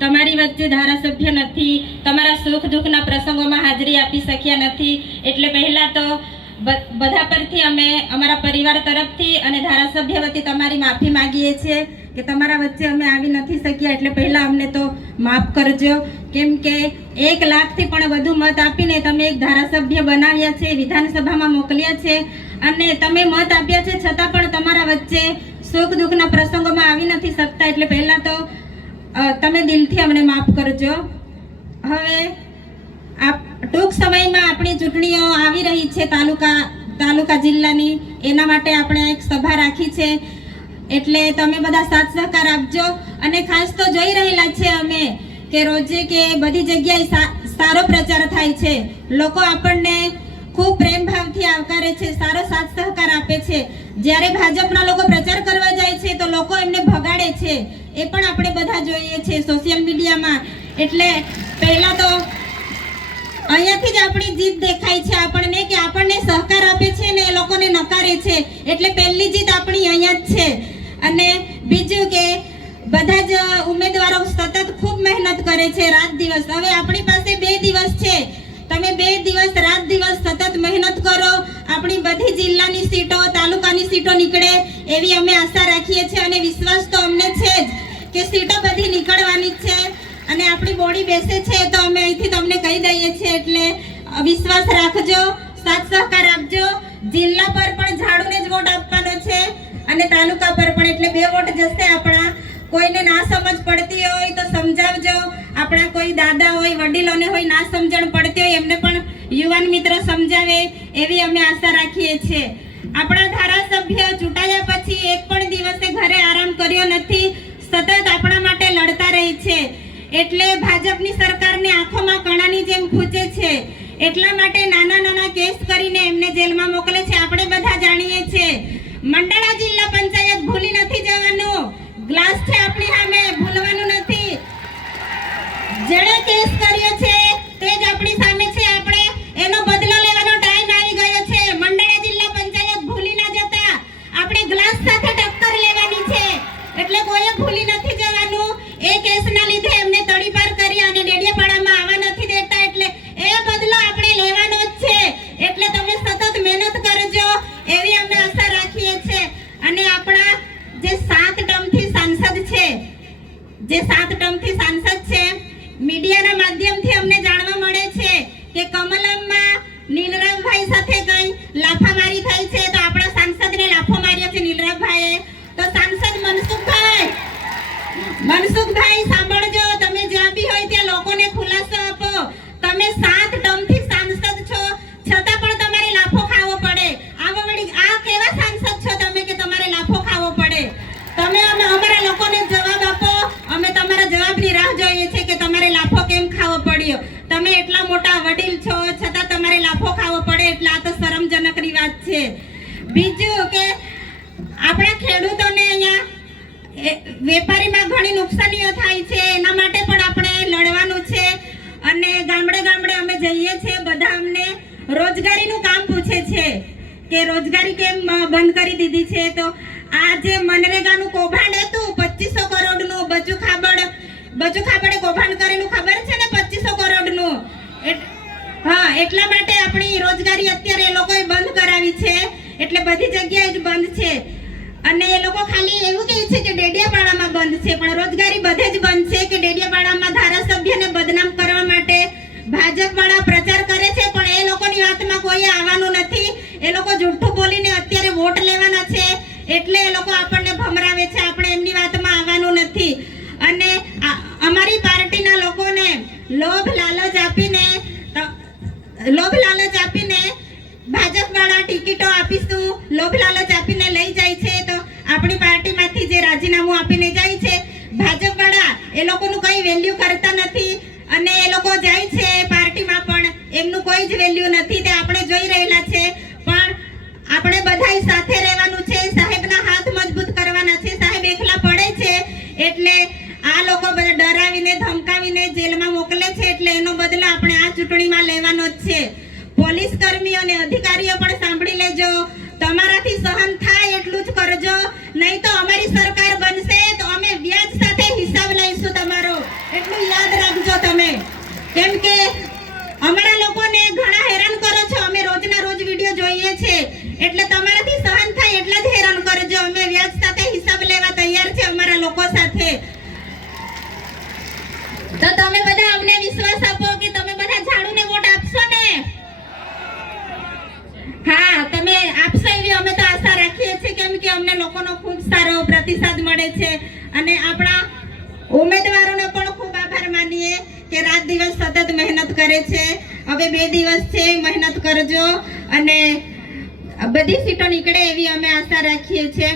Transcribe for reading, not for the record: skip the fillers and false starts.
તમારી વચ્ચે ધારાસભ્ય નથી, તમારા સુખ દુઃખના પ્રસંગોમાં હાજરી આપી શક્યા નથી, એટલે પહેલાં તો બધા પરથી અમે અમારા પરિવાર તરફથી અને ધારાસભ્ય વતી તમારી માફી માંગીએ છીએ કે તમારા વચ્ચે અમે આવી નથી શક્યા, એટલે પહેલાં અમને તો માફ કરજો. કેમ કે 1 લાખથી પણ વધુ મત આપીને તમે એક ધારાસભ્ય બનાવ્યા છે, વિધાનસભામાં મોકલ્યા છે અને તમે મત આપ્યા છે છતાં પણ તમારા વચ્ચે સુખ દુઃખના પ્રસંગોમાં આવી નથી શકતા, એટલે પહેલાં તો તમે દિલથી અમને માફ કરજો. હવે ટૂંક સમયમાં આપણી ચૂંટણીઓ આવી રહી છે, તાલુકા જિલ્લાની, એના માટે આપણે એક સભા રાખી છે, એટલે તમે બધા સાથ સહકાર આપજો. અને ખાસ તો જોઈ રહેલા છે અમે કે રોજે કે બધી જગ્યાએ સારો પ્રચાર થાય છે, લોકો આપણને ખૂબ પ્રેમ ભાવથી આવકારે છે, સારો સાથ સહકાર આપે છે. જ્યારે ભાજપના લોકો પ્રચાર કરવા જાય છે તો લોકો એમને ભગાડે છે, એ પણ આપણે બધા જોઈએ છે સોશિયલ મીડિયામાં. એટલે પહેલાં તો અહીંયાથી જ આપણી જીત દેખાય છે આપણને કે આપણને સહકાર આપે છે ને એ લોકોને નકારે છે, એટલે પહેલી જીત આપણી અહીંયા જ છે. અને બીજું કે બધા જ ઉમેદવારો સતત ખૂબ મહેનત કરે છે રાત દિવસ. હવે આપણી પાસે 2 દિવસ છે, તમે 2 દિવસ રાત દિવસ સતત મહેનત કરો, આપણી બધી જિલ્લાની સીટો, તાલુકાની સીટો નીકળે એવી અમે આશા રાખીએ છીએ અને વિશ્વાસ તો અમને છે જ કે સીટો બધી નીકળવાની જ છે અને આપણી બોડી બેસે છે તો અમે અહીંથી તમને કહી દઈએ છીએ, એટલે વિશ્વાસ રાખજો, સાથ સહકાર આપજો. જિલ્લા પર પણ ઝાડુને જ વોટ આપવાનો છે અને તાલુકા પર પણ, એટલે 2 વોટ જશે આપણા. કોઈને ના સમજ પડતી હોય તો સમજાવજો, આપણા કોઈ દાદા હોય, વડીલોને હોય ના સમજણ પડતી હોય એમને પણ યુવાન મિત્ર સમજાવે એવી અમે આશા રાખીએ છીએ. આપણા ધારાસભ્ય ચૂંટાયા પછી એક પણ દિવસે ઘરે આરામ કર્યો નથી, સતત આપણા માટે લડતા રહી છે, એટલે ભાજપની સરકારને આંખોમાં કણાની જેમ ખૂંચે છે, એટલા માટે નાના નાના કેસ કરીને એમને જેલમાં મોકલે છે. આપણે બધા જાણીએ છીએ મંડળા જિલ્લા પંચાયત ભૂલી નથી જવાનું, ગ્લાસ છે આપણી સામે, ભૂલવાનું નથી. જેણે કેસ કર્યો છે તે જ આપણી સામે છે, આપણે એનો બદલો લેવાનો ટાઈમ આવી ગયો છે. મંડળા જિલ્લા પંચાયત ભૂલી ના જતા, આપણે ગ્લાસ સાથે ટક્કર લેવાની છે, એટલે કોઈ ભૂલી નથી જવાનું. એ કેસના લીધે એમને તડીપાર કરી અને ડેડિયાપાડામાં આવવા નથી દેતા, એટલે એ બદલો આપણે લેવાનો જ છે, એટલે તમે સતત મહેનત કરજો એવી અમે આશા રાખીએ છીએ. અને આપણા જે 7 ટર્મથી સાંસદ છે, મીડિયાના માધ્યમથી અમને જાણવા મળે છે કે કમલમમાં નીલરામભાઈ સાથે કઈ લાફામારી થઈ છે, તો આપણા સાંસદને લાફો માર્યો છે નીલરામભાઈએ. તો સાંસદ મનસુખભાઈ સાંભળજો, તમે જ્યાં બી હોય ત્યાં લોકોને ખુલાસો આપો. તમે 7 ટર્મથી સાંસદ છો છતાં પણ તમારે લાફો ખાવો પડે. આ કેવા સાંસદ છો તમે કે તમારે લાફો ખાવો પડે? તમે અમારા લોકોને જવાબ આપો, અમે તમારા જવાબની રાહ જોઈએ છે કે તમારે લાફો કેમ ખાવો પડ્યો. તમે એટલા મોટા વડીલ છો છતાં તમારે લાફો ખાવો પડે, એટલે આ તો શરમજનકની વાત છે. બીજું કે આપણા ખેડૂતોને અહીંયા વેપારીમાં ઘણી નુકસાનીઓ થાય છે, એના માટે પણ આપણે લડવાનું છે. અને ગામડે ગામડે અમે જઈએ છીએ, બધા અમને રોજગારીનું કામ પૂછે છે કે રોજગારી કેમ બંધ કરી દીધી છે. તો આ જે મનરેગાનું કૌભાંડ હતું 2500 કરોડનું, બચુ ખાબડે કૌભાંડ કરેલું ખબર છે ને, 2500 કરોડનું. હા, એટલા માટે આપણી રોજગારી અત્યારે એ લોકોએ બંધ કરાવી છે, એટલે બધી જગ્યાએ જ બંધ છે. અને એ લોકો ખાલી એવું કહે છે કે ડેડિયાપાડામાં બંધ છે, પણ રોજગારી બધે જ બંધ છે. કે ડેડિયાપાડામાં ધારાસભ્યને બદનામ કરવા માટે ભાજપવાળા પ્રચાર કરે છે, પણ એ લોકોની વાતમાં કોઈ આવવાનું નથી. એ લોકો જૂઠું બોલીને અત્યારે વોટ લેવાના છે, એટલે એ લોકો આપણને ભમરાવે છે, આપણે એમની વાતમાં આવવાનું નથી. અને અમારી પાર્ટીના લોકોને લોભ લાલચ આપીને ભાજપવાળા ટિકિટો આપીશું, લોભ લાલચ આપીને લઈ જાય છે. તો આપણી પાર્ટીમાંથી જે રાજીનામું આપીને જાય છે ભાજપવાળા, એ લોકોનું કંઈ વેલ્યુ કરતા નથી અને એ લોકો જાય છે પાર્ટીમાં પણ એમનું કોઈ જ વેલ્યુ નથી, તે આપણે જોઈ રહેલા છે. પણ આપણે બધાય સાથે રહેવાનું છે, સાહેબના હાથ મજબૂત કરવાના છે. સાહેબ એકલા પડે છે એટલે આ લોકો બધા ડરાવીને ધમકાવીને જેલમાં મોકલે છે, એટલે એનો બદલો આપણે આ ચૂંટણીમાં લેવાનો જ છે. પોલીસ કર્મીઓ અને અધિકારીઓ પણ સાંભળી લેજો, તમારાથી સહન થાય એટલું જ કરજો, નહીં તો અમારી સરકાર બનશે તો અમે વ્યાજ સાથે હિસાબ લઈશું તમારો, એટલું અમે, કેમ કે અમારા લોકોને ઘણા હેરાન કરો છો. અમે રોજના રોજ વિડીયો જોઈએ છે, એટલે તમારાથી સહન થાય એટલા જ હેરાન કરજો. અમે વ્યાજ સાથે હિસાબ લેવા તૈયાર છે અમારા લોકો સાથે. તો તમે બધા અમને વિશ્વાસ આપો કે તમે બધા ઝાડુને વોટ આપશો ને? હા, તમે આપશો એવી અમે તો આશા રાખીએ છીએ, કેમ કે અમને લોકોનો ખૂબ સારો પ્રતિસાદ મળે છે. અને આપણા ઉમેદવારોનો પણ ખૂબ આભાર માનીએ કે રાત દિવસ સતત મહેનત કરે છે. હવે 2 દિવસ છે, મહેનત કરજો અને બધી સીટો નીકળે એવી અમે આશા રાખીએ છીએ.